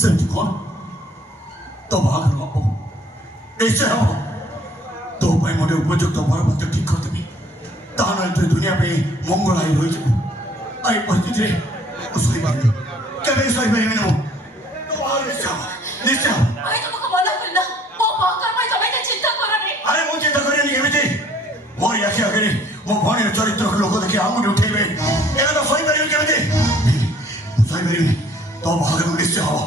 ସେମିତି କଣ ତୋ ବାହାଘର ହବ ନିଶ୍ଚୟ ହବ। ତୋ ପାଇଁ ଗୋଟେ ଉପଯୁକ୍ତ ବରପାତ୍ର ଠିକ କରିଦେବି। ତା ନହେଲେ ତୁ ଦୁନିଆ ପାଇଁ ମଙ୍ଗଳ ହେଇ ରହିଯିବୁ। ଏଇ ପରିସ୍ଥିତିରେ ମୁଁ ସହିପାରିବି, କେବେ ସହିପାରିବିନି। ମୁଁ ତୋ ବାହାଘର ନିଶ୍ଚୟ ହବ, ନିଶ୍ଚୟ ହବ। ଆରେ ମୁଁ ଚିନ୍ତା କରିନି କେମିତି? ମୋରି ଆଖି ଆଗରେ ମୋ ଭଉଣୀର ଚରିତ୍ରକୁ ଲୋକ ଦେଖି ଆଙ୍ଗୁଠି ଉଠେଇବେ, ଏବେ ତ ସହିପାରିବି କେମିତି? ମୁଁ ସହିପାରିବିନି। ତୋ ବାହାଘର ନିଶ୍ଚୟ ହବ।